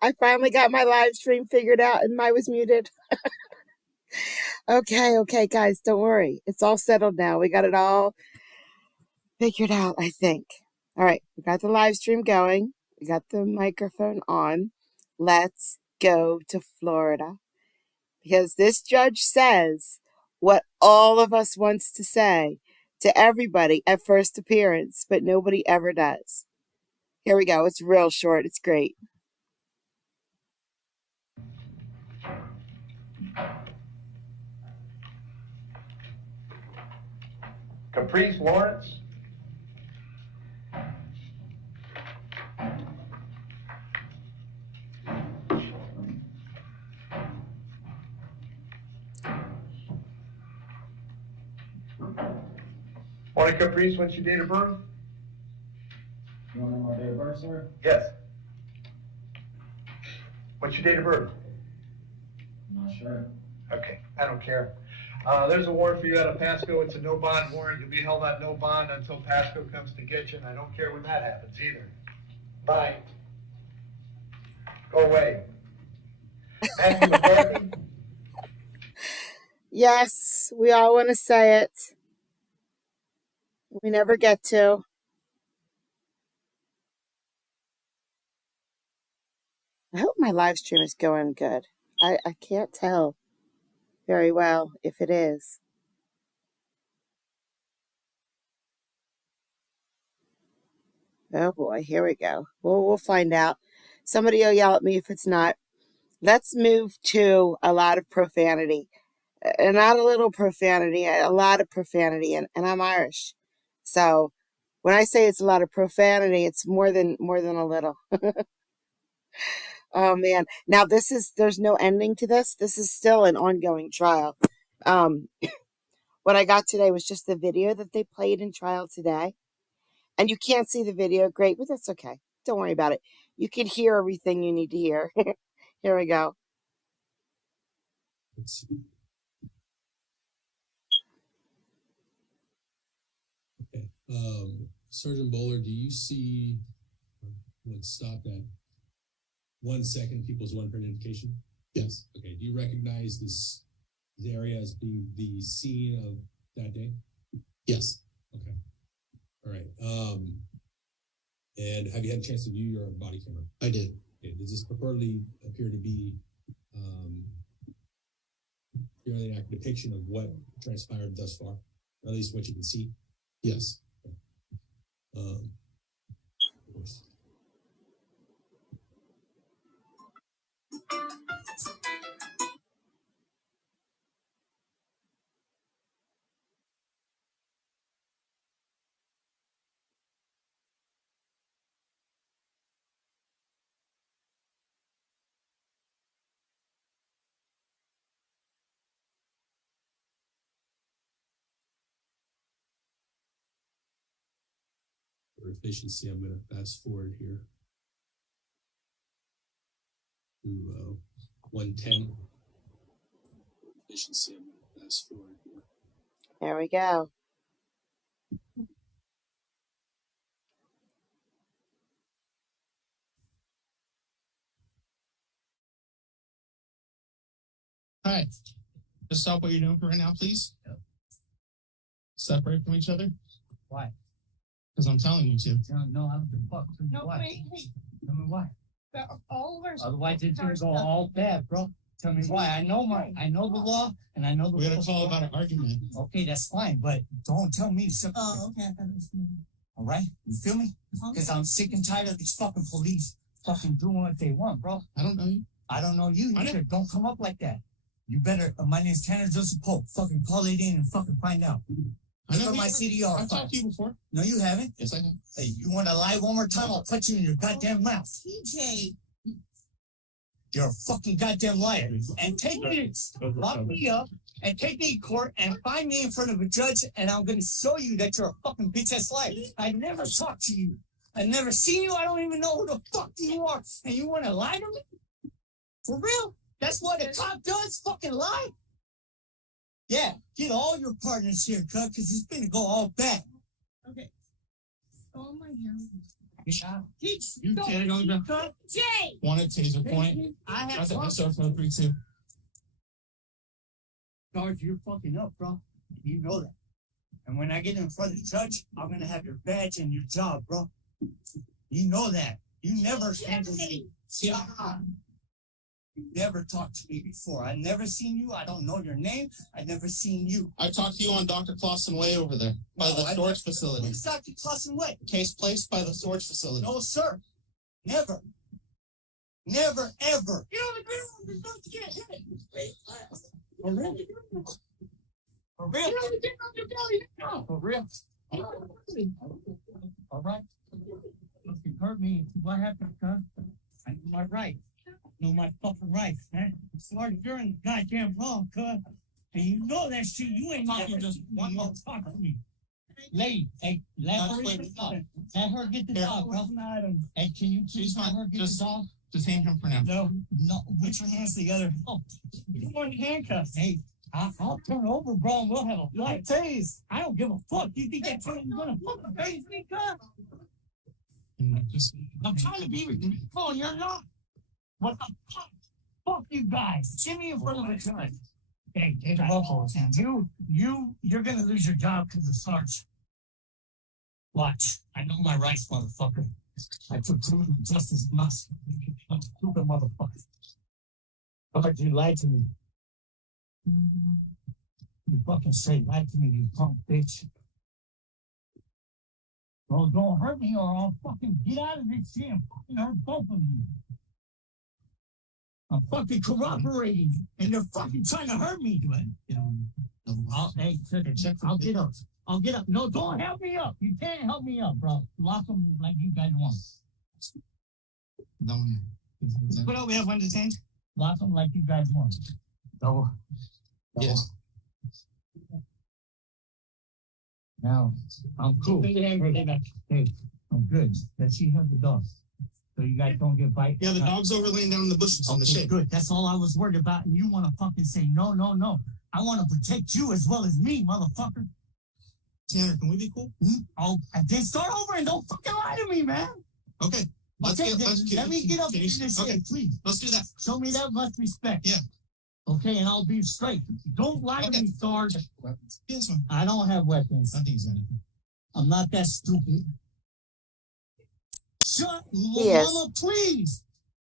I finally got my live stream figured out and mine was muted. Okay, guys, don't worry. It's all settled now. We got it all figured out, I think. All right, we got the live stream going. We got the microphone on. Let's go to Florida. Because this judge says what all of us wants to say to everybody at first appearance, but nobody ever does. Here we go. It's real short. It's great. Caprice Lawrence. Morning, Caprice. What's your date of birth? You want to know my date of birth, sir? Yes. What's your date of birth? I'm not sure. Okay, I don't care. There's a warrant for you out of Pasco. It's a no bond warrant. You'll be held on no bond until Pasco comes to get you, and I don't care when that happens either. Bye. Go away. Matthew McCarthy. Yes, we all want to say it. We never get to. I hope my live stream is going good. I can't tell very well if it is. Oh boy, here we go. We'll find out. Somebody will yell at me if it's not. Let's move to a lot of profanity. Not a little profanity, a lot of profanity, and I'm Irish. So when I say it's a lot of profanity, it's more than a little. Oh man. Now there's no ending to this. This is still an ongoing trial. What I got today was just the video that they played in trial today. And you can't see the video, great, but that's okay. Don't worry about it. You can hear everything you need to hear. Here we go. Okay. Sergeant Bowler, do you see what stopped at 1 second people's one for identification? Yes. Okay. Do you recognize this area as being the scene of that day? Yes. Okay. All right. And have you had a chance to view your body camera? I did. Okay. Does this purportedly appear to be fairly accurate depiction of what transpired thus far, or at least what you can see? Yes. Okay. Of course. For efficiency, I'm going to fast forward here to 110. Efficiency, I'm going to fast forward here. There we go. All right. Just stop what you're doing for right now, please. Yep. Separate from each other. Why? Because I'm telling you to. No, I don't give a fuck. No, why? wait. Tell me why. All of our Otherwise, it's gonna go all bad, bro. Tell me why. I know the law, and I know the. We're gonna call about an argument. Okay, that's fine, but don't tell me something. Oh, okay. I thought it was me. All right, you feel me? Because I'm sick and tired of these fucking police fucking doing what they want, bro. I don't know you. I don't know you. You don't come up like that. You better. My name's Tanner Joseph Pope. Fucking call it in and fucking find out. I know my CDR. I've talked to you before. No, you haven't. Yes, I have. Hey, you want to lie one more time? I'll put you in your goddamn mouth. TJ. You're a fucking goddamn liar. And take me, lock me up, and take me to court and find me in front of a judge, and I'm going to show you that you're a fucking bitch ass liar. I never talked to you. I never seen you. I don't even know who the fuck you are. And you want to lie to me? For real? That's what a cop does? Fucking lie? Yeah, get all your partners here, cut, because it's going to go all bad. Okay. Oh my God. You standing on the ground. Jay! Want it, taser point. I have That's it. Start from 3-2. Sarge, you're fucking up, bro. You know that. And when I get in front of the judge, I'm gonna have your badge and your job, bro. You know that. You never handled me. You never talked to me before. I never seen you. I don't know your name. I never seen you. I talked to you on Dr. Clausen Way over there by the storage facility. Where's Dr. Clausen Way? Case placed by the storage facility. No, sir. Never. Never, ever. Get on the ground. You're supposed to get hit. For real? For real? Get on your belly now. For real? All right. If you hurt me, what happened, huh? I know my rights. Know my fucking rights, man. Sarge, you're in the goddamn wrong, cuz. And you know that shit. You ain't Talk to never just one more. talk to me. Lady, hey, let her get the dog. Let her get the dog, bro. Hey, can you please let her get the dog? Just hand him for now. No, put your hands together. Oh, you want handcuffs? Hey, I'll turn over, bro, and we'll have a flight tase. I don't give a fuck. You think that train's gonna fucking face me, cuz? I'm trying to be respectful, and you're not. What the fuck? Fuck you guys. Get me in front of the judge. Hey, take it off, Sam. You're gonna lose your job because of Sarge. Watch. I know my rights, motherfucker. I took criminal justice must. I'm a stupid motherfucker. But you lied to me. You fucking straight lied to me, you punk bitch. Well, don't hurt me or I'll fucking get out of this shit and fucking hurt both of you. I'm fucking corroborating and they're fucking trying to hurt me. I'll get up. I'll get up. No, don't help me up. You can't help me up, bro. Lock them like you guys want. What else we have one detained? Lock them like you guys want. No. Yes. Now, I'm cool. Hey, I'm good. That she has the dog. So you guys don't get bite. Yeah, the dog's over laying down in the bushes on the shade. Good. That's all I was worried about. And you want to fucking say, no. I want to protect you as well as me, motherfucker. Tanner, can we be cool? Oh, and then start over and don't fucking lie to me, man. Okay. Let me get up in this okay. shit, please. Let's do that. Show me that much respect. Yeah. Okay, and I'll be straight. Don't lie to me, Sarge. Yes, I don't have weapons. I think he's anything. I'm not that stupid. Shut, Yes. Mama, please.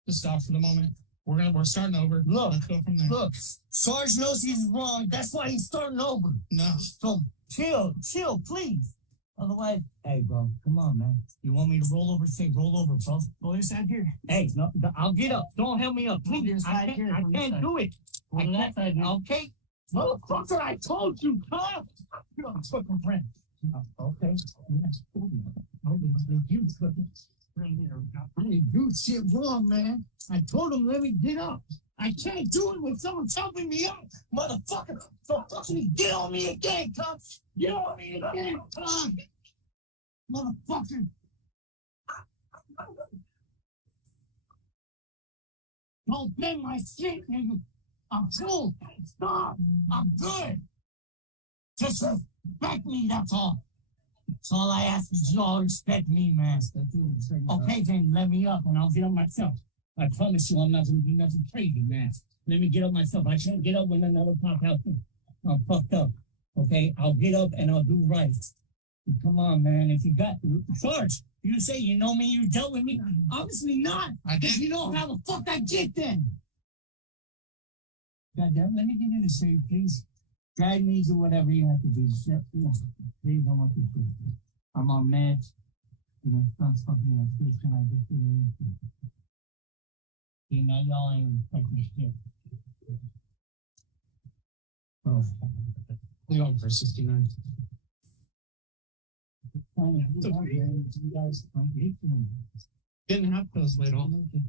Just stop for the moment. We're starting over. Look, let's go from there. Look, Sarge knows he's wrong. That's why he's starting over. No. So chill, please. Otherwise, hey, bro, come on, man. You want me to roll over? Say roll over, bro. Go inside here. Hey, no, I'll get up. Don't help me up, please. I can't do it. I can't. Okay, motherfucker, I told you, huh? You're a fucking friend. Okay. I didn't do shit wrong, man. I told him, let me get up. I can't do it when someone's helping me up, motherfucker. So fucking get on me again, cuz. Get on me again, cuz. Motherfucker. Don't bend my shit, nigga. I'm cool. Stop. I'm good. Just respect me, that's all. That's all I ask is you all respect me, man. Okay, then let me up and I'll get up myself. I promise you I'm not going to do nothing crazy, man. Let me get up myself. I can't get up when another pop out. I'm fucked up. Okay, I'll get up and I'll do right. Come on, man. If you got Sarge, you say you know me, you dealt with me. Obviously not. I did. You know how the fuck I get then. Goddamn, let me get in the shade, please. Drag me, do whatever you have to do. Please, I want to do. I'm on meds. And my son's fucking ass. Please, can I just do anything? You know, y'all ain't fucking shit. Oh. We on for 69. You guys, Didn't have those later on. I'm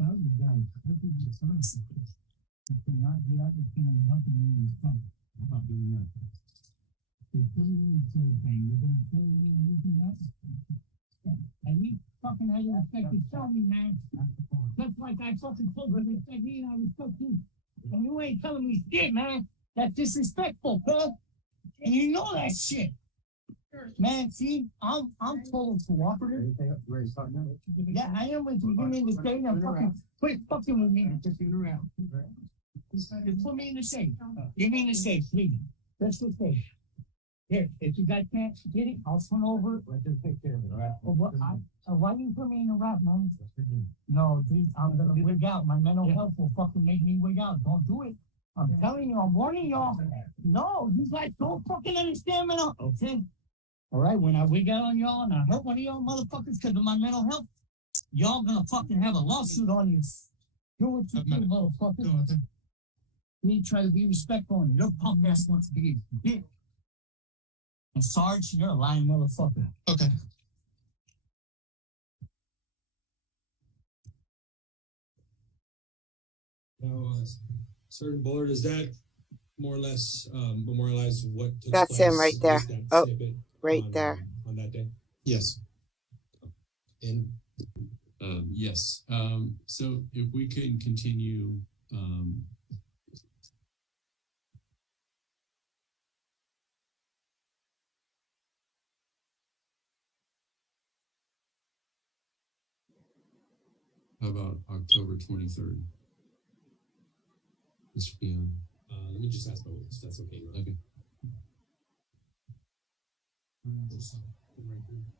not doing that. You're putting me in the thing. You're going to tell me anything else? And you fucking had your respect to tell me, man. Just like I fucking told you, respect me and I respect you. And you ain't telling me shit, man. That's disrespectful, bro. And you know that shit. Man, see, I'm total cooperative. Yeah, I am with you. Give me the state and fucking quit fucking with me. Just get around. Just put me in the safe. Give me in the safe, please. That's the safe. Here, if you guys can't get it, I'll turn over. Let's just take care of it, all right? Why do you put me in a rap, man? No, dude, I'm gonna wig out. My mental health will fucking make me wig out. Don't do it. I'm telling you, I'm warning y'all. No, you guys don't fucking understand mental. Okay. All right, when I wig out on y'all and I hurt one of y'all motherfuckers because of my mental health, y'all gonna fucking have a lawsuit on you. Do what you do, motherfucker. You try to be respectful and your punk ass wants to be a bitch. And Sarge, you're a lying motherfucker. Okay. Now, Sergeant Bullard, does that more or less memorialize what took That's place? him right there. That Oh, snippet right on, there. On that day? Yes. And yes. So if we can continue, how about October 23rd? This should be on. let me just ask if that's okay. Right? Okay.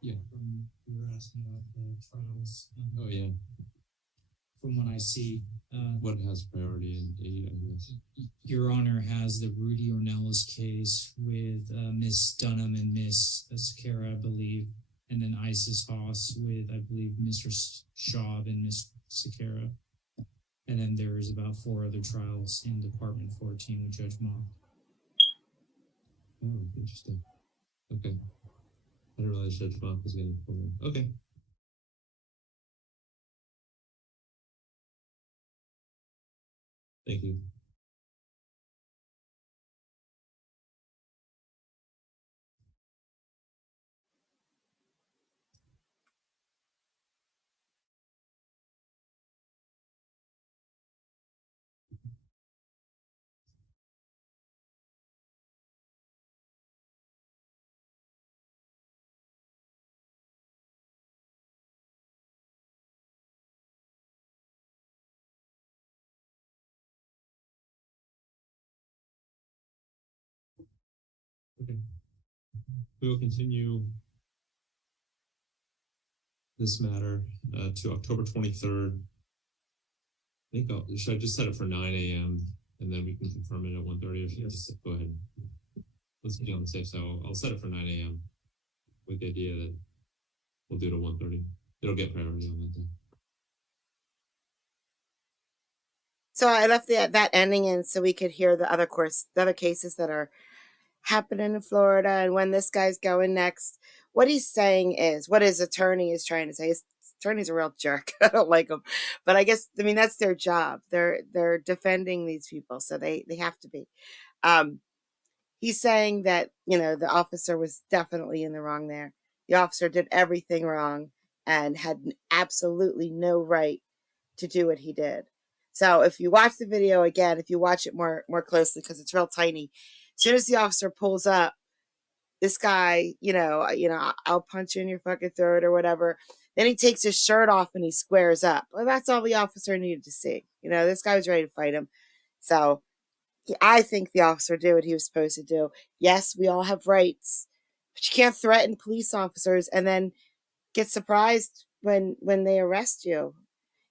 Yeah. You were asking about the trials. Oh yeah. From what I see, What has priority in 8, I guess? Your Honor has the Rudy Ornelas case with Miss Dunham and Miss Sakara, I believe, and then Isis Haas with, I believe, Mr. Schaub and Miss Sakara. And then there's about 4 other trials in Department 14 with Judge Ma. Oh, interesting. Okay. I didn't realize Judge Bob was getting forward. Okay. Thank you. Okay. We will continue this matter to October 23rd. I think should I just set it for 9 a.m. and then we can confirm it at 1:30 or should I just go ahead? Let's be on the safe side. I'll set it for 9 a.m. with the idea that we'll do it at 1:30. It'll get priority on that day. So I left that ending in so we could hear the other cases that are happening in Florida and when this guy's going next. What he's saying is, what his attorney is trying to say. His attorney's a real jerk. I don't like him, but I guess that's their job. They're defending these people, so they have to be. He's saying that the officer was definitely in the wrong there. The officer did everything wrong and had absolutely no right to do what he did. So if you watch the video again, if you watch it more closely, because it's real tiny, as soon as the officer pulls up, this guy, I'll punch you in your fucking throat or whatever. Then he takes his shirt off and he squares up. Well, that's all the officer needed to see. This guy was ready to fight him. So I think the officer did what he was supposed to do. Yes, we all have rights, but you can't threaten police officers and then get surprised when they arrest you.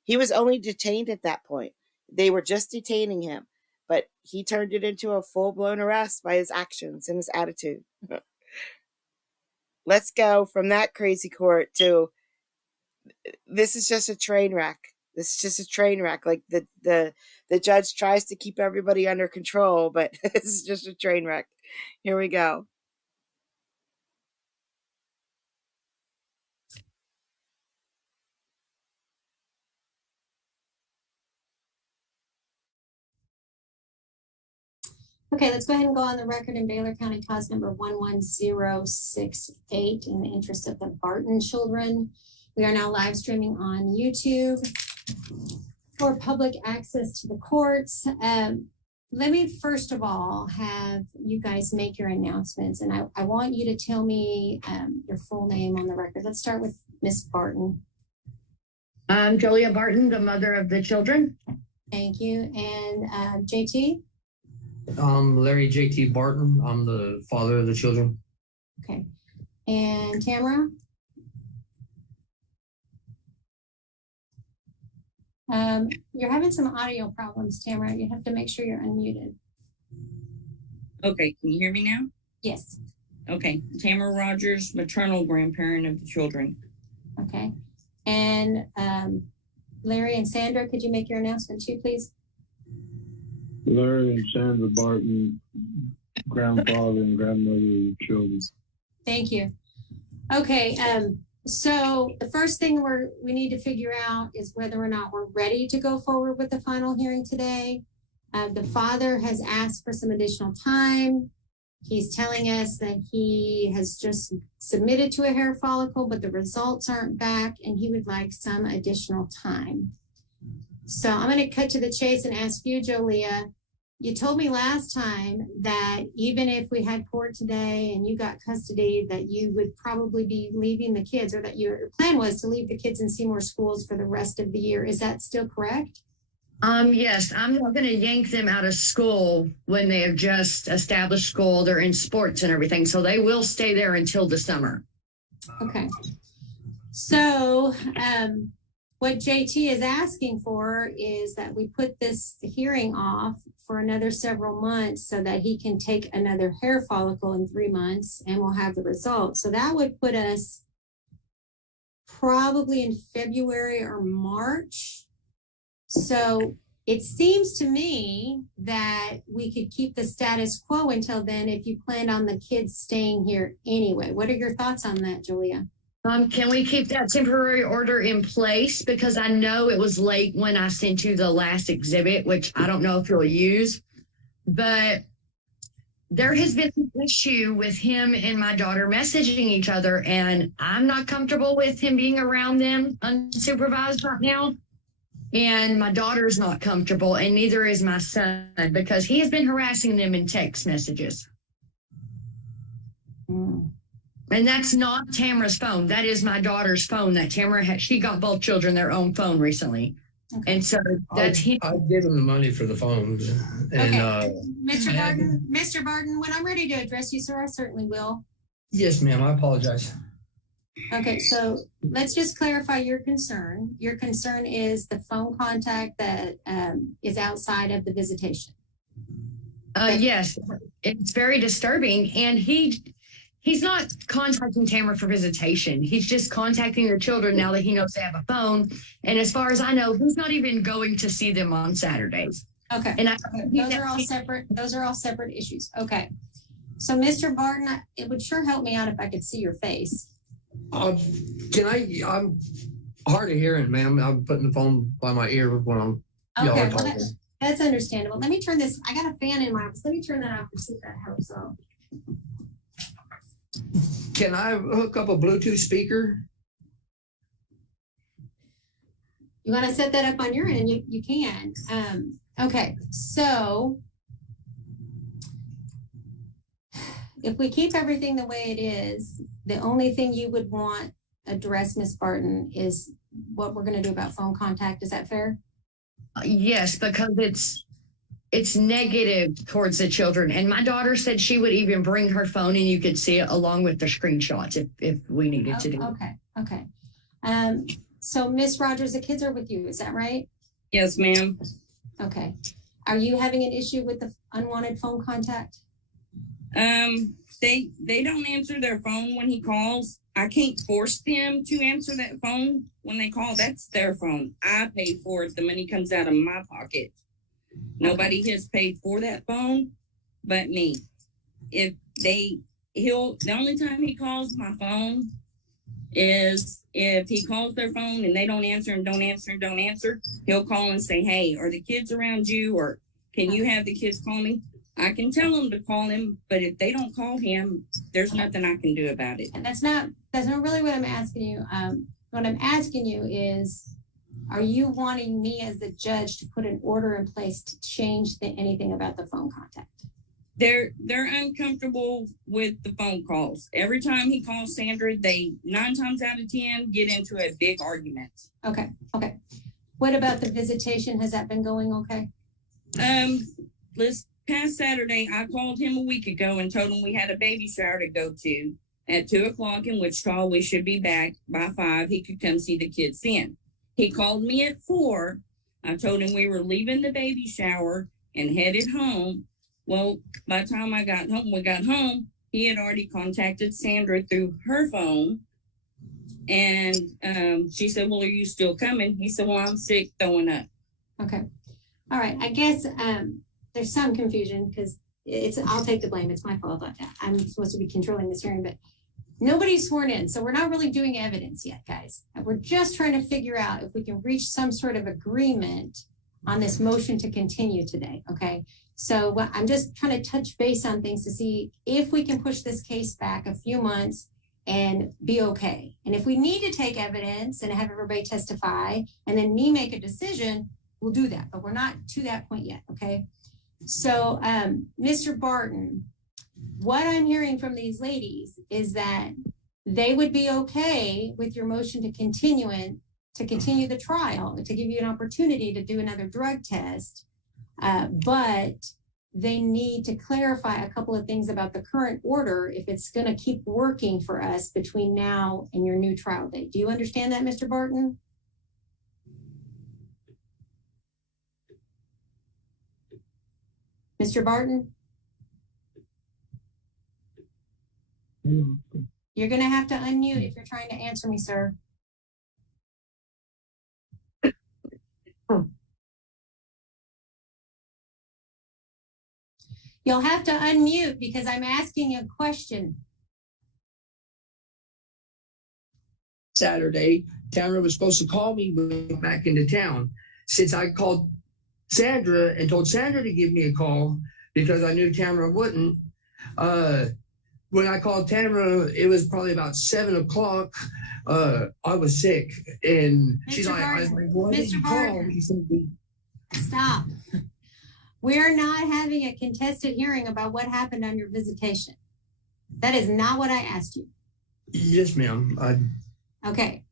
He was only detained at that point. They were just detaining him, but he turned it into a full-blown arrest by his actions and his attitude. Let's go from that crazy court to this is just a train wreck. This is just a train wreck. Like the judge tries to keep everybody under control, but this is just a train wreck. Here we go. Okay, let's go ahead and go on the record in Baylor County cause number 11068 in the interest of the Barton children. We are now live streaming on YouTube for public access to the courts. let me first of all have you guys make your announcements, and I want you to tell me your full name on the record. Let's start with Miss Barton. I'm Julia Barton, the mother of the children. Thank you. And JT? Larry JT Barton. I'm the father of the children. Okay. And Tamara? You're having some audio problems, Tamara. You have to make sure you're unmuted. Okay, can you hear me now? Yes. Okay, Tamara Rogers, maternal grandparent of the children. Okay. And Larry and Sandra, could you make your announcement too, please? Larry and Sandra Barton, grandfather and grandmother of the children. Thank you. Okay, so the first thing we need to figure out is whether or not we're ready to go forward with the final hearing today. The father has asked for some additional time. He's telling us that he has just submitted to a hair follicle, but the results aren't back, and he would like some additional time. So I'm going to cut to the chase and ask you, Jolia. You told me last time that even if we had court today and you got custody, that you would probably be leaving the kids, or that your plan was to leave the kids in Seymour schools for the rest of the year. Is that still correct? Yes, I'm not going to yank them out of school when they have just established school. They're in sports and everything, so they will stay there until the summer. Okay. So what JT is asking for is that we put this hearing off for another several months so that he can take another hair follicle in 3 months, and we'll have the results. So that would put us probably in February or March. So it seems to me that we could keep the status quo until then if you planned on the kids staying here anyway. What are your thoughts on that, Julia? Can we keep that temporary order in place? Because I know it was late when I sent you the last exhibit, which I don't know if you'll use, but there has been an issue with him and my daughter messaging each other, and I'm not comfortable with him being around them unsupervised right now. And my daughter's not comfortable, and neither is my son, because he has been harassing them in text messages. And that's not Tamara's phone. That is my daughter's phone that Tamara had. She got both children their own phone recently. Okay. And so that's him. I'll give him the money for the phone. And, okay. Mr. Barton, when I'm ready to address you, sir, I certainly will. Yes, ma'am. I apologize. Okay, so let's just clarify your concern. Your concern is the phone contact that is outside of the visitation. Yes, it's very disturbing. And he's not contacting Tamara for visitation. He's just contacting their children now that he knows they have a phone. And as far as I know, he's not even going to see them on Saturdays. Okay. And those are all separate. Those are all separate issues. Okay. So, Mr. Barton, it would sure help me out if I could see your face. I'm hard of hearing, ma'am. I'm putting the phone by my ear when I'm y'all are talking. Well, that's understandable. Let me turn this. I got a fan in my office. Let me turn that off and see if that helps out. Can I hook up a Bluetooth speaker? You want to set that up on your end? You can. Okay, so if we keep everything the way it is, the only thing you would want addressed, Ms. Barton, is what we're going to do about phone contact. Is that fair? Yes, because it's negative towards the children. And my daughter said she would even bring her phone and you could see it along with the screenshots if we needed to do it. Okay. So Ms. Rogers, the kids are with you, is that right? Yes, ma'am. Okay. Are you having an issue with the unwanted phone contact? They don't answer their phone when he calls. I can't force them to answer that phone when they call. That's their phone. I pay for it. The money comes out of my pocket. Nobody has paid for that phone but me. The only time he calls my phone is if he calls their phone and they don't answer, he'll call and say, hey, are the kids around you? Or can you have the kids call me? I can tell them to call him, but if they don't call him, there's nothing I can do about it. And that's not really what I'm asking you. What I'm asking you is, Are you wanting me as the judge to put an order in place to change anything about the phone contact? They're uncomfortable with the phone calls. Every time he calls Sandra, they 9 times out of 10 get into a big argument. Okay. What about the visitation? Has that been going okay? This past Saturday, I called him a week ago and told him we had a baby shower to go to at 2:00 in Wichita. We should be back by 5. He could come see the kids then. He called me at 4. I told him we were leaving the baby shower and headed home. Well, by the time we got home, he had already contacted Sandra through her phone. And she said, well, are you still coming? He said, well, I'm sick, throwing up. Okay. All right. I guess there's some confusion because I'll take the blame. It's my fault. I'm supposed to be controlling this hearing, but nobody's sworn in. So we're not really doing evidence yet, guys. We're just trying to figure out if we can reach some sort of agreement on this motion to continue today. Okay. So I'm just trying to touch base on things to see if we can push this case back a few months and be okay. And if we need to take evidence and have everybody testify and then me make a decision, we'll do that. But we're not to that point yet. Okay. So Mr. Barton, what I'm hearing from these ladies is that they would be okay with your motion to continue the trial, to give you an opportunity to do another drug test. But they need to clarify a couple of things about the current order if it's going to keep working for us between now and your new trial date. Do you understand that, Mr. Barton? Mr. Barton? You're going to have to unmute if you're trying to answer me, sir. You'll have to unmute because I'm asking a question. Saturday, Tamara was supposed to call me when we went back into town. Since I called Sandra and told Sandra to give me a call because I knew Tamara wouldn't, when I called Tamara, it was probably about 7:00. I was sick, and she's like, I was like, why did you call? Stop. We're not having a contested hearing about what happened on your visitation. That is not what I asked you. Yes, ma'am. Okay.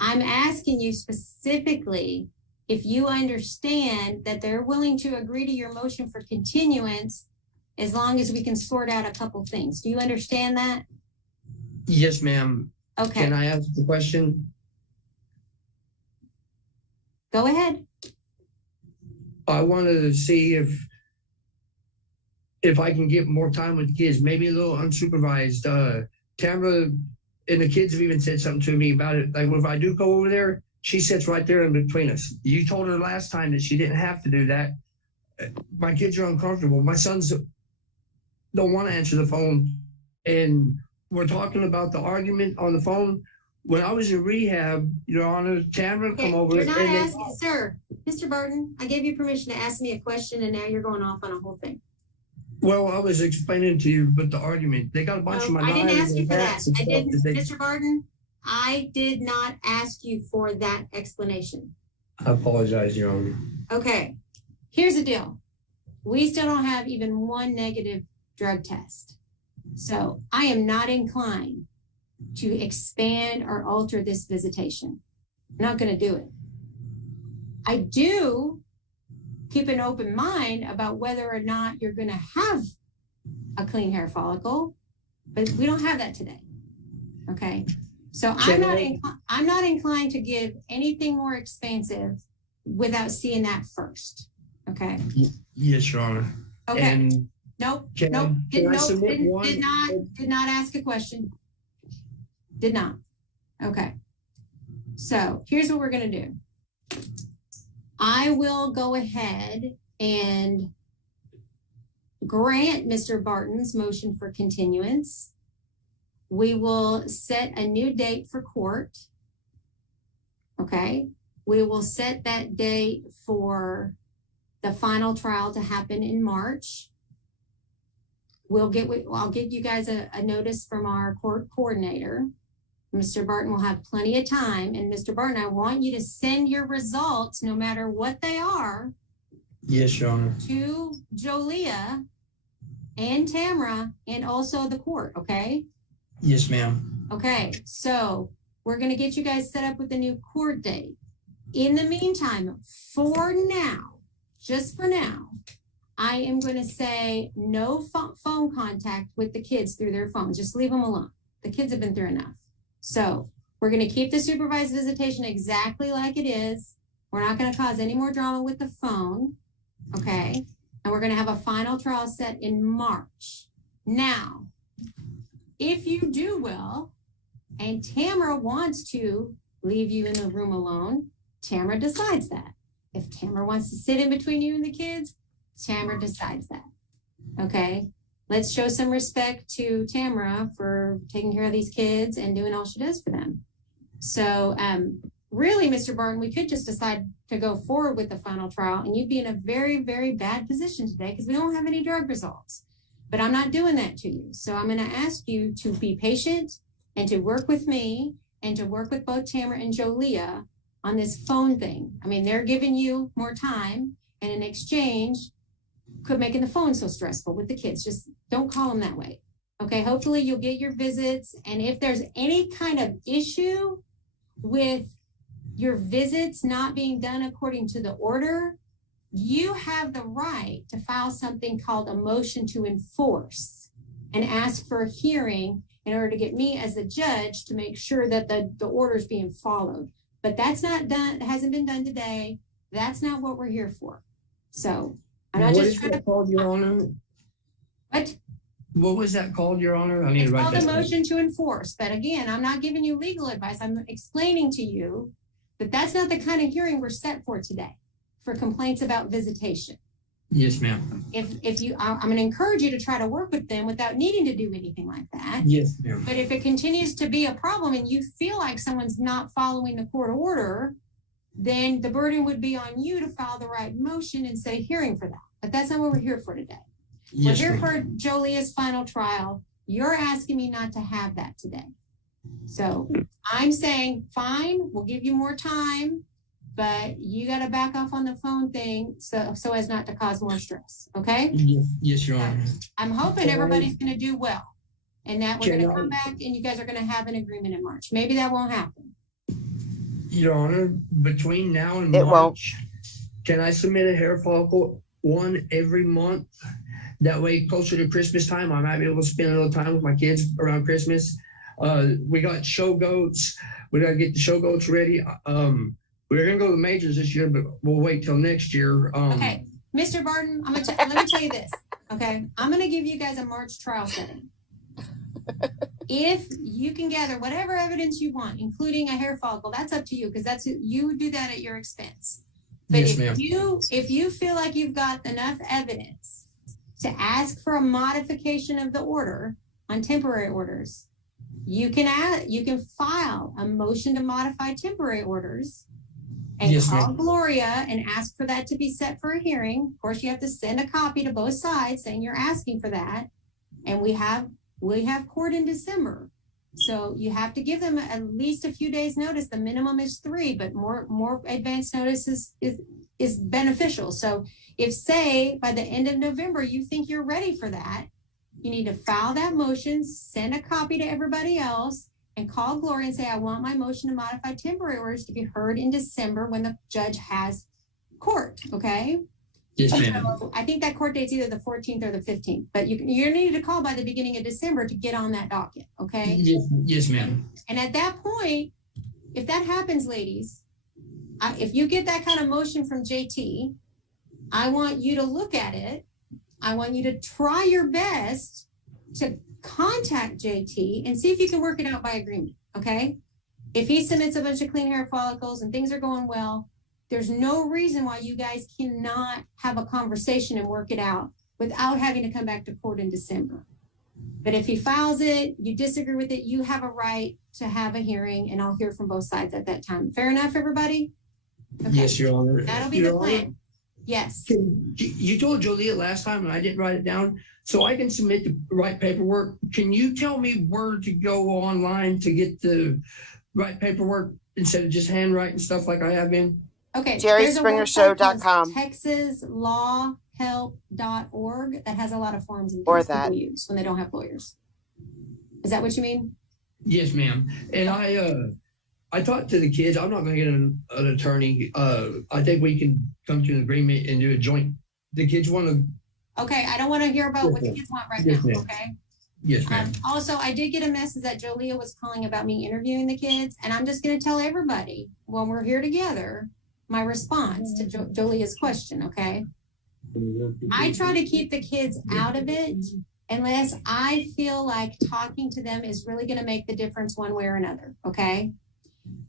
I'm asking you specifically if you understand that they're willing to agree to your motion for continuance as long as we can sort out a couple things. Do you understand that? Yes, ma'am. Okay. Can I ask the question? Go ahead. I wanted to see if I can get more time with the kids, maybe a little unsupervised. Tamara and the kids have even said something to me about it. Like, if I do go over there, she sits right there in between us. You told her last time that she didn't have to do that. My kids are uncomfortable. My sons don't want to answer the phone. And we're talking about the argument on the phone. When I was in rehab, Your Honor, Tamara come over. You're not asking, sir, Mr. Barton, I gave you permission to ask me a question and now you're going off on a whole thing. Well, I was explaining to you, but the argument, they got a bunch of my I didn't ask you for that. I didn't, Mr. Barton, I did not ask you for that explanation. I apologize, Your Honor. Okay, here's the deal. We still don't have even one negative drug test. So I am not inclined to expand or alter this visitation. I'm not going to do it. I do keep an open mind about whether or not you're going to have a clean hair follicle, but we don't have that today. Okay. So I'm not inclined to give anything more expansive without seeing that first. Okay. Yes, Your Honor. Okay. And nope. Did not ask a question. Did not. Okay. So here's what we're going to do. I will go ahead and grant Mr. Barton's motion for continuance. We will set a new date for court. Okay. We will set that date for the final trial to happen in March. I'll get you guys a notice from our court coordinator. Mr. Barton will have plenty of time. And Mr. Barton, I want you to send your results, no matter what they are, Yes, Your Honor. to Jolia and Tamara and also the court, okay? Yes, ma'am. Okay, so we're going to get you guys set up with a new court date. In the meantime, for now, just for now, I am going to say no phone contact with the kids through their phones. Just leave them alone. The kids have been through enough. So we're going to keep the supervised visitation exactly like it is. We're not going to cause any more drama with the phone, okay? And we're going to have a final trial set in March. Now, if you do well, and Tamara wants to leave you in the room alone, Tamara decides that. If Tamara wants to sit in between you and the kids, Tamara decides that. Okay? Let's show some respect to Tamara for taking care of these kids and doing all she does for them. So really, Mr. Barton, we could just decide to go forward with the final trial, and you'd be in a very, very bad position today because we don't have any drug results. But I'm not doing that to you. So I'm going to ask you to be patient and to work with me and to work with both Tamara and Jolia on this phone thing. I mean, they're giving you more time, and in exchange, quit making the phone so stressful with the kids. Just don't call them that way. Okay, hopefully you'll get your visits. And if there's any kind of issue with your visits not being done according to the order, you have the right to file something called a motion to enforce and ask for a hearing in order to get me as the judge to make sure that the order is being followed. But that's not done, it hasn't been done today. That's not what we're here for. So I'm not just trying to called, Your Honor. What? What was that called, Your Honor? I need It's to write called that a down. motion to enforce. But again, I'm not giving you legal advice. I'm explaining to you that that's not the kind of hearing we're set for today for complaints about visitation. Yes, ma'am. If you, I'm going to encourage you to try to work with them without needing to do anything like that. Yes, ma'am. But if it continues to be a problem and you feel like someone's not following the court order, then the burden would be on you to file the right motion and set a hearing for that. But that's not what we're here for today. Yes, we're here ma'am. for Jolia's final trial. You're asking me not to have that today. So I'm saying, fine, we'll give you more time, but you got to back off on the phone thing so as not to cause more stress. Okay? Yes, Your Honor. I'm hoping everybody's going to do well and that we're Can going to I- come back and you guys are going to have an agreement in March. Maybe that won't happen. Your Honor, between now and It won't. March, can I submit a hair follicle one every month? That way, closer to Christmas time, I might be able to spend a little time with my kids around Christmas. We got show goats. We got to get the show goats ready. We're going to go to the majors this year, but we'll wait till next year. Okay, Mr. Barton, let me tell you this. Okay, I'm going to give you guys a March trial setting. If you can gather whatever evidence you want, including a hair follicle, that's up to you because you do that at your expense. But Yes, ma'am. if you feel like you've got enough evidence to ask for a modification of the order on temporary orders, you can file a motion to modify temporary orders and Yes, call ma'am. Gloria and ask for that to be set for a hearing. Of course, you have to send a copy to both sides saying you're asking for that. And we have court in December. So you have to give them at least a few days notice. The minimum is 3, but more advanced notice is beneficial. So if, say, by the end of November, you think you're ready for that, you need to file that motion, send a copy to everybody else, and call Gloria and say, I want my motion to modify temporary orders to be heard in December when the judge has court, okay? Yes, ma'am. So I think that court date's either the 14th or the 15th, but you need to call by the beginning of December to get on that docket, okay? Yes, ma'am. And at that point, if that happens, ladies, if you get that kind of motion from JT, I want you to look at it. I want you to try your best to contact JT and see if you can work it out by agreement, okay? If he submits a bunch of clean hair follicles and things are going well, there's no reason why you guys cannot have a conversation and work it out without having to come back to court in December. But if he files it, you disagree with it, you have a right to have a hearing, and I'll hear from both sides at that time. Fair enough, everybody? Okay. Yes, Your Honor. That'll be Your the Honor, plan. Yes. You told Joliet last time, and I didn't write it down, so I can submit the right paperwork. Can you tell me where to go online to get the right paperwork instead of just handwriting stuff like I have been? Okay. JerrySpringerShow.com. TexasLawHelp.org that has a lot of forms and Or things that. people use when they don't have lawyers. Is that what you mean? Yes, ma'am. And I talked to the kids. I'm not going to get an attorney. I think we can come to an agreement and do a joint. The kids want to. Okay, I don't want to hear about what the kids want right now. Okay. Yes, ma'am. Also, I did get a message that Jolia was calling about me interviewing the kids, and I'm just going to tell everybody when we're here together my response to Jolia's question. Okay. I try to keep the kids out of it unless I feel like talking to them is really going to make the difference one way or another. Okay.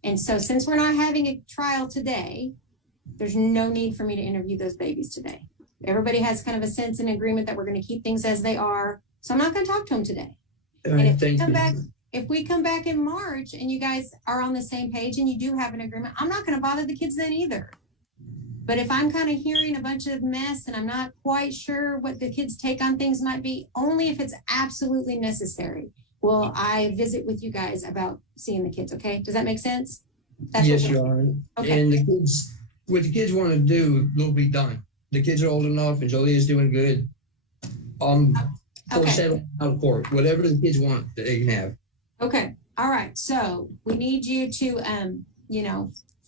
And so since we're not having a trial today, there's no need for me to interview those babies today. Everybody has kind of a sense and agreement that we're going to keep things as they are. So I'm not going to talk to them today. And if we come back in March and you guys are on the same page and you do have an agreement, I'm not going to bother the kids then either. But if I'm kind of hearing a bunch of mess and I'm not quite sure what the kids' take on things might be, only if it's absolutely necessary, will I visit with you guys about seeing the kids, okay? Does that make sense? Yes, Your Honor. Okay. And the kids, what the kids want to do will be done. The kids are old enough and Jolie is doing good. For settling out of court. Whatever the kids want, they can have. Okay. All right. So we need you to,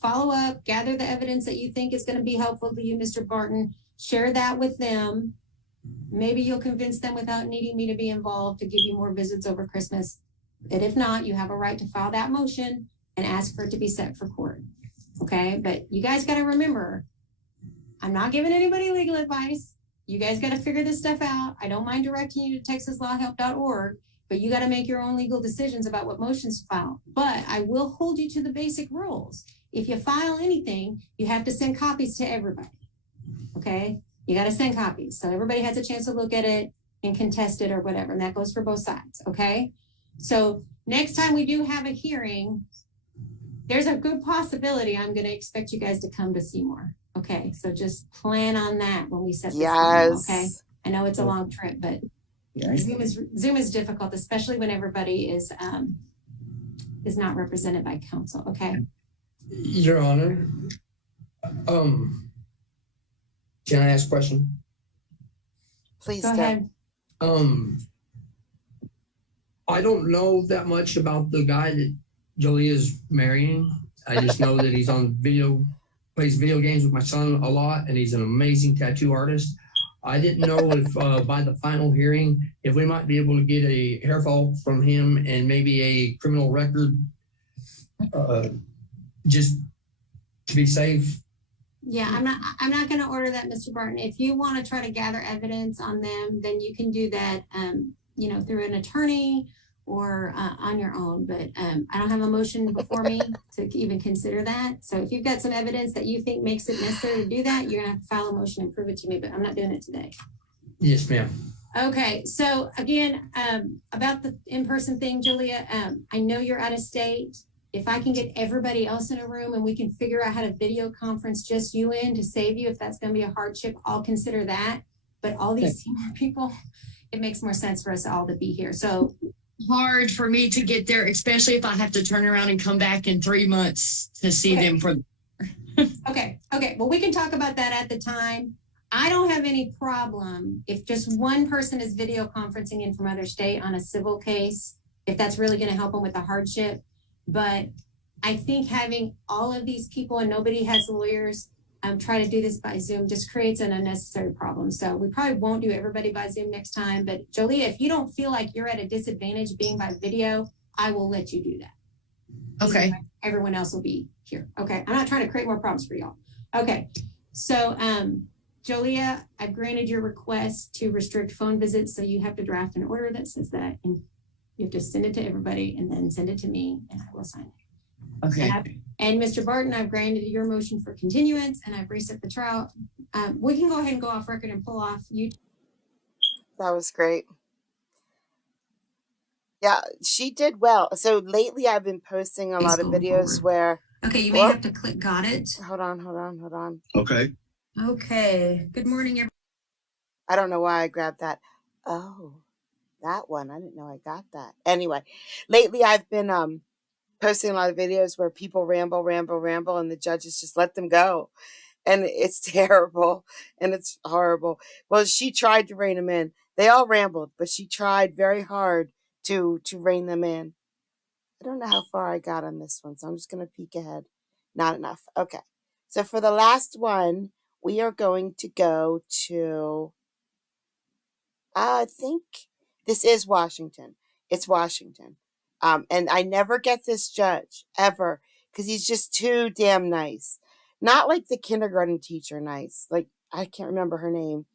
follow up, gather the evidence that you think is going to be helpful to you, Mr. Barton. Share that with them. Maybe you'll convince them without needing me to be involved to give you more visits over Christmas. And if not, you have a right to file that motion and ask for it to be set for court. Okay. But you guys got to remember, I'm not giving anybody legal advice. You guys got to figure this stuff out. I don't mind directing you to TexasLawHelp.org, but you got to make your own legal decisions about what motions to file. But I will hold you to the basic rules. If you file anything, you have to send copies to everybody. Okay. You got to send copies. So everybody has a chance to look at it and contest it or whatever. And that goes for both sides. Okay. So next time we do have a hearing, there's a good possibility I'm going to expect you guys to come to Seymour. Okay. So just plan on that when we set this up. Okay. I know it's a long trip, but Zoom is difficult, especially when everybody is not represented by counsel. Okay. Your Honor, can I ask a question? Please go ahead. I don't know that much about the guy that Jolie is marrying. I just know that he's on plays video games with my son a lot, and he's an amazing tattoo artist. I didn't know if by the final hearing, if we might be able to get a hair fall from him and maybe a criminal record, just to be safe. Yeah, I'm not going to order that, Mr. Barton. If you want to try to gather evidence on them, then you can do that, through an attorney or on your own. But I don't have a motion before me to even consider that. So if you've got some evidence that you think makes it necessary to do that, you're going to have to file a motion and prove it to me. But I'm not doing it today. Yes, ma'am. Okay. So again, about the in-person thing, Julia, I know you're out of state. If I can get everybody else in a room and we can figure out how to video conference just you in to save you, if that's going to be a hardship, I'll consider that. But all these senior people, it makes more sense for us all to be here. So hard for me to get there, especially if I have to turn around and come back in 3 months to see them for. Okay. Well, we can talk about that at the time. I don't have any problem if just one person is video conferencing in from other state on a civil case, if that's really going to help them with the hardship. But I think having all of these people and nobody has lawyers try to do this by Zoom just creates an unnecessary problem. So we probably won't do everybody by Zoom next time. But Jolie, if you don't feel like you're at a disadvantage being by video, I will let you do that. Okay. Everyone else will be here. Okay. I'm not trying to create more problems for y'all. Okay. So Jolia, I've granted your request to restrict phone visits. So you have to draft an order that says that. And you have to send it to everybody and then send it to me and I will sign it. Okay. And Mr. Barton, I've granted your motion for continuance and I've reset the trial. We can go ahead and go off record and pull off you. That was great. Yeah, she did well. So lately I've been posting a lot of videos where. Okay, you may have to click got it. Hold on. Okay. Okay. Good morning, everyone. I don't know why I grabbed that. Oh, that one. I didn't know I got that. Anyway, lately I've been posting a lot of videos where people ramble, and the judges just let them go. And it's terrible and it's horrible. Well, she tried to rein them in. They all rambled, but she tried very hard to rein them in. I don't know how far I got on this one, so I'm just going to peek ahead. Not enough. Okay. So for the last one, we are going to go to, I think this is Washington. It's Washington. And I never get this judge, ever, because he's just too damn nice. Not like the kindergarten teacher nice. Like, I can't remember her name.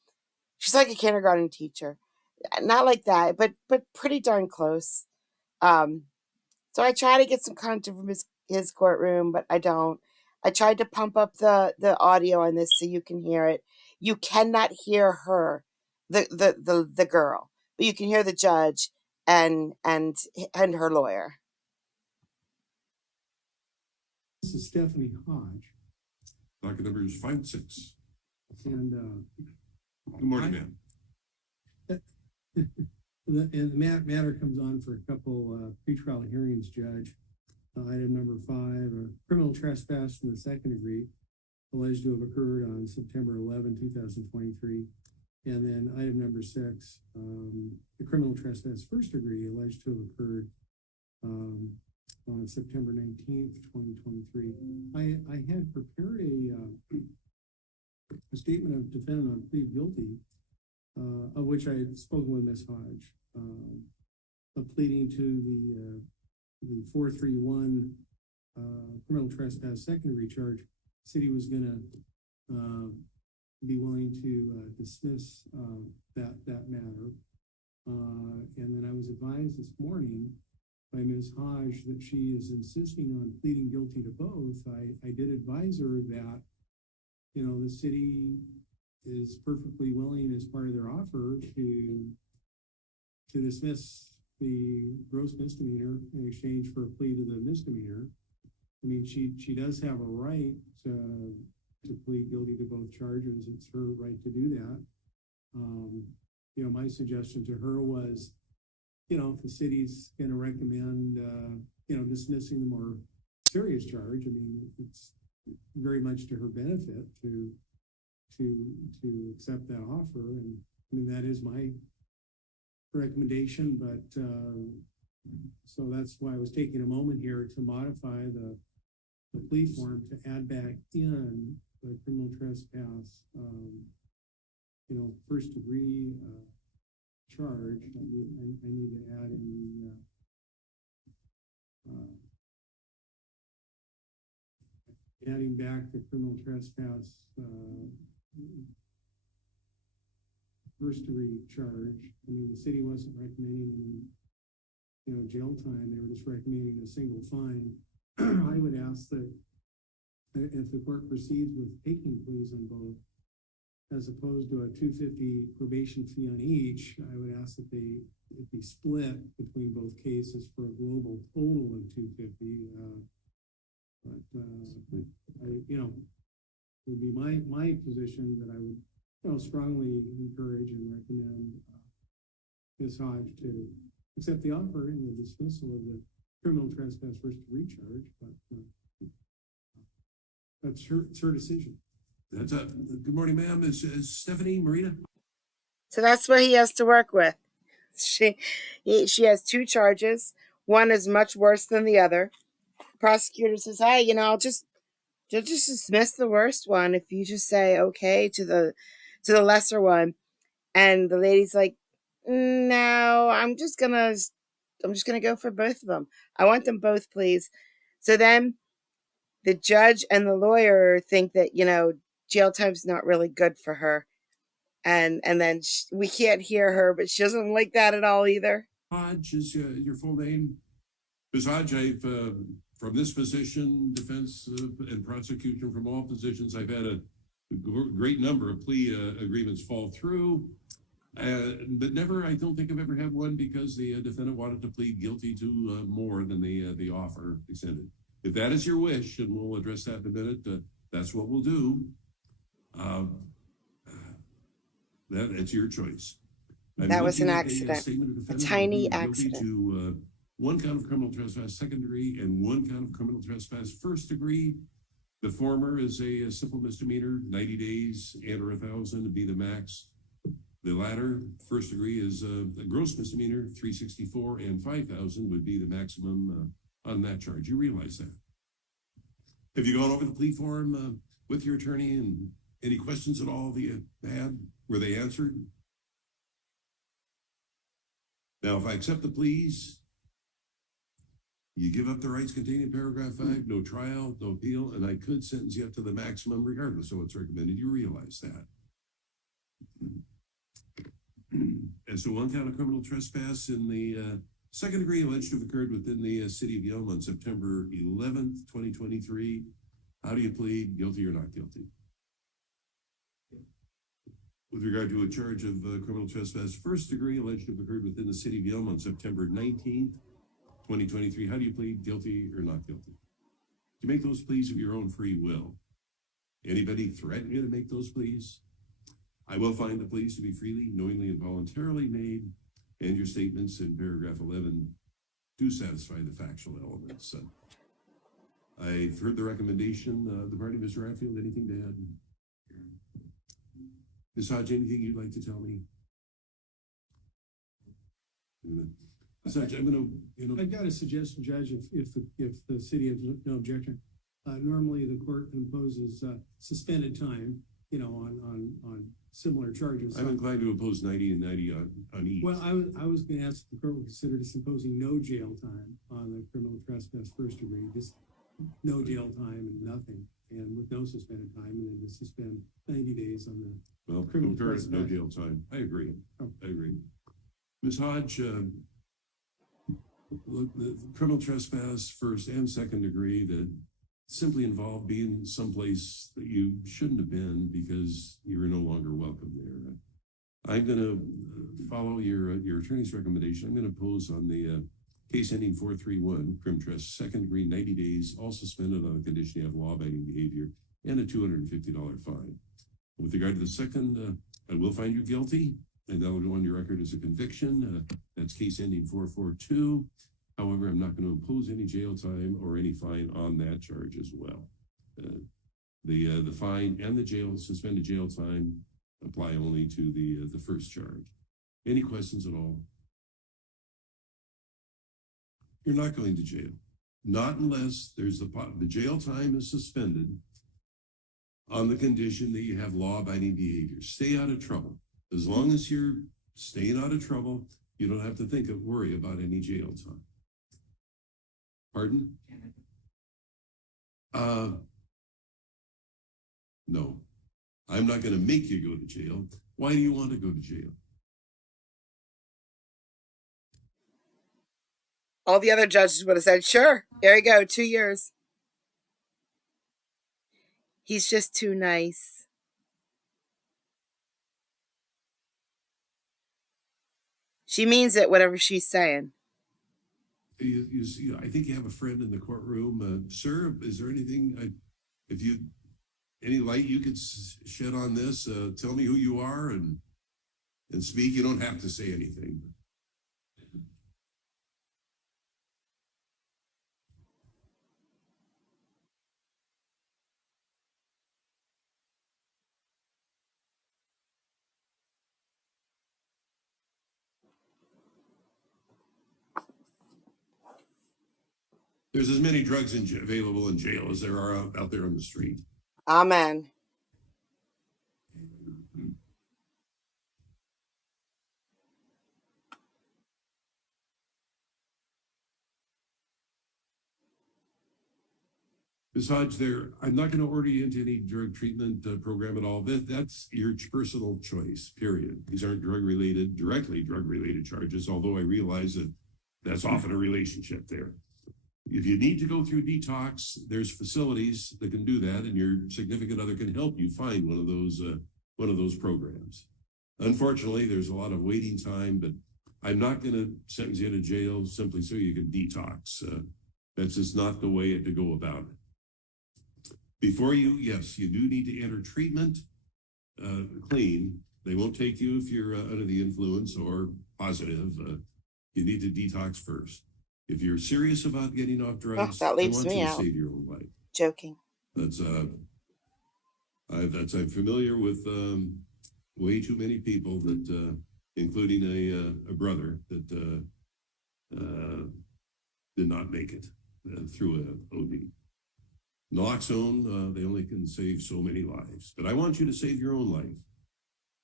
She's like a kindergarten teacher. Not like that, but pretty darn close. So I try to get some content from his courtroom, but I don't. I tried to pump up the audio on this so you can hear it. You cannot hear her, the girl, but you can hear the judge and her lawyer. This is Stephanie Hodge. Docket number is 5-6. And good morning, ma'am. The matter comes on for a couple pretrial hearings, Judge. Item number 5, a criminal trespass from the second degree, alleged to have occurred on September 11, 2023. And then item number 6, the criminal trespass first degree, alleged to have occurred on September 19th, 2023. I had prepared a statement of defendant on plea guilty, of which I had spoken with Ms. Hodge, pleading to the 431 criminal trespass second degree charge. The city was going to be willing to dismiss that matter. And then I was advised this morning by Ms. Hodge that she is insisting on pleading guilty to both. I did advise her that, the city is perfectly willing, as part of their offer, to dismiss the gross misdemeanor in exchange for a plea to the misdemeanor. I mean, she does have a right to plead guilty to both charges. It's her right to do that. My suggestion to her was, if the city's going to recommend, dismissing the more serious charge, I mean, it's very much to her benefit to accept that offer. And I mean, that is my recommendation, but so that's why I was taking a moment here to modify the plea form to add back in the criminal trespass, first degree charge. I need to add in adding back the criminal trespass first degree charge. I mean, the city wasn't recommending any, jail time. They were just recommending a single fine. I would ask that if the court proceeds with taking pleas on both, as opposed to a $250 probation fee on each, I would ask that it be split between both cases for a global total of $250. It would be my position that I would, strongly encourage and recommend Ms. Hodge to accept the offer and the dismissal of the criminal trespass first degree charge. But that's her decision. That's good morning, ma'am. Is Stephanie Marina? So that's what he has to work with. She has 2 charges. One is much worse than the other. The prosecutor says, "Hey, I'll just dismiss the worst one if you just say okay to the lesser one." And the lady's like, "No, I'm just gonna go for both of them. I want them both, please." So then the judge and the lawyer think that, jail time's not really good for her. And then we can't hear her, but she doesn't like that at all either. Hodge is your full name. Ms. Hodge, I've, from this position, defense and prosecution from all positions, I've had a great number of plea agreements fall through. But never, I don't think I've ever had one because the defendant wanted to plead guilty to more than the offer extended. If that is your wish, and we'll address that in a minute, that's what we'll do. That's your choice. That was an looking at accident. statement of A defendant tiny pleading guilty accident. to one count of criminal trespass second degree and one count of criminal trespass first degree. The former is a simple misdemeanor, 90 days and or 1,000 to be the max. The latter, first degree, is a gross misdemeanor, 364 and 5,000 would be the maximum on that charge. You realize that. Have you gone over the plea form with your attorney, and any questions at all that you had? Were they answered? Now, if I accept the pleas, you give up the rights contained in paragraph 5, no trial, no appeal, and I could sentence you up to the maximum regardless of what's recommended. You realize that. And so one count of criminal trespass in the second degree alleged to have occurred within the city of Yelm on September 11th, 2023. How do you plead, guilty or not guilty? With regard to a charge of criminal trespass first degree alleged to have occurred within the city of Yelm on September 19th, 2023, how do you plead, guilty or not guilty? You make those pleas of your own free will. Anybody threaten you to make those pleas? I will find the pleas to be freely, knowingly, and voluntarily made, and your statements in paragraph 11 do satisfy the factual elements. I've heard the recommendation of the party. Mr. Ratfield, anything to add? Ms. Hodge, anything you'd like to tell me? Ms. Hodge, I'm going to, I've got a suggestion, Judge, if the city has no objection. Normally, the court imposes suspended time, on similar charges. I'm inclined to oppose 90 and 90 on each. Well, I was going to ask if the court would consider just imposing no jail time on the criminal trespass first degree, just no jail time and nothing, and with no suspended time, and then just suspend 90 days on the criminal trespass. No jail time. I agree. I agree. Ms. Hodge, look, the criminal trespass first and second degree that simply involved being someplace that you shouldn't have been because you were no longer welcome there. I'm going to follow your attorney's recommendation. I'm going to pose on the case ending 431, crim trespass, second degree, 90 days, all suspended on the condition you have law-abiding behavior and a $250 fine. With regard to the second, I will find you guilty, and that will go on your record as a conviction. That's case ending 442. However, I'm not going to impose any jail time or any fine on that charge as well. The fine and the suspended jail time apply only to the first charge. Any questions at all? You're not going to jail. Not unless there's the jail time is suspended on the condition that you have law-abiding behavior. Stay out of trouble. As long as you're staying out of trouble, you don't have to worry about any jail time. Pardon? No, I'm not going to make you go to jail. Why do you want to go to jail? All the other judges would have said, sure, there you go, 2 years. He's just too nice. She means it, whatever she's saying. I think you have a friend in the courtroom. Sir, is there anything, any light you could shed on this? Tell me who you are and speak. You don't have to say anything. There's as many drugs available in jail as there are out there on the street. Amen. Ms. Hodge, I'm not going to order you into any drug treatment program at all. That's your personal choice, period. These aren't directly drug-related charges, although I realize that that's often a relationship there. If you need to go through detox, there's facilities that can do that, and your significant other can help you find one of those programs. Unfortunately, there's a lot of waiting time, but I'm not going to sentence you to jail simply so you can detox. That's just not the way to go about it. Before yes, you do need to enter treatment. clean. They won't take you if you're under the influence or positive. You need to detox first. If you're serious about getting off drugs, that I leaves want me you to out. save your own life. Joking. I'm familiar with way too many people that, including a brother that did not make it through an OD. Naloxone, they only can save so many lives, but I want you to save your own life.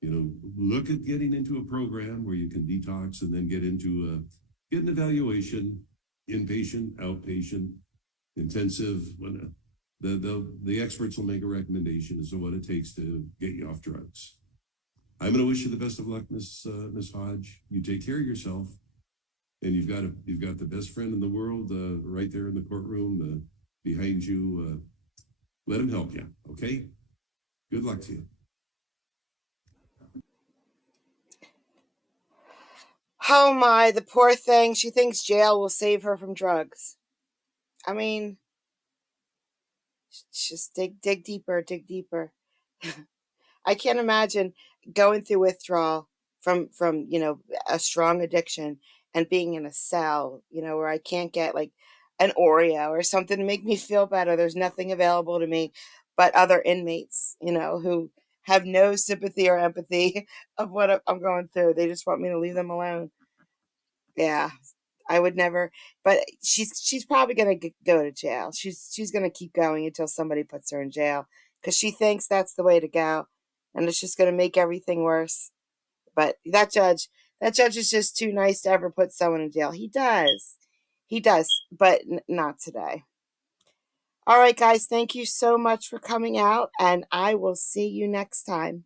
You know, look at getting into a program where you can detox and then get into get an evaluation, inpatient, outpatient, intensive. When the experts will make a recommendation as to what it takes to get you off drugs. I'm going to wish you the best of luck, Miss Hodge. You take care of yourself, and you've got the best friend in the world right there in the courtroom behind you. Let him help you. Okay. Good luck to you. Oh my, the poor thing. She thinks jail will save her from drugs. I mean, just dig deeper, dig deeper. I can't imagine going through withdrawal from a strong addiction and being in a cell, where I can't get like an Oreo or something to make me feel better. There's nothing available to me but other inmates, who have no sympathy or empathy of what I'm going through. They just want me to leave them alone. Yeah, I would never. But she's probably gonna go to jail. She's gonna keep going until somebody puts her in jail because she thinks that's the way to go, and it's just gonna make everything worse. But that judge is just too nice to ever put someone in jail. He does, but not today. All right, guys, thank you so much for coming out, and I will see you next time.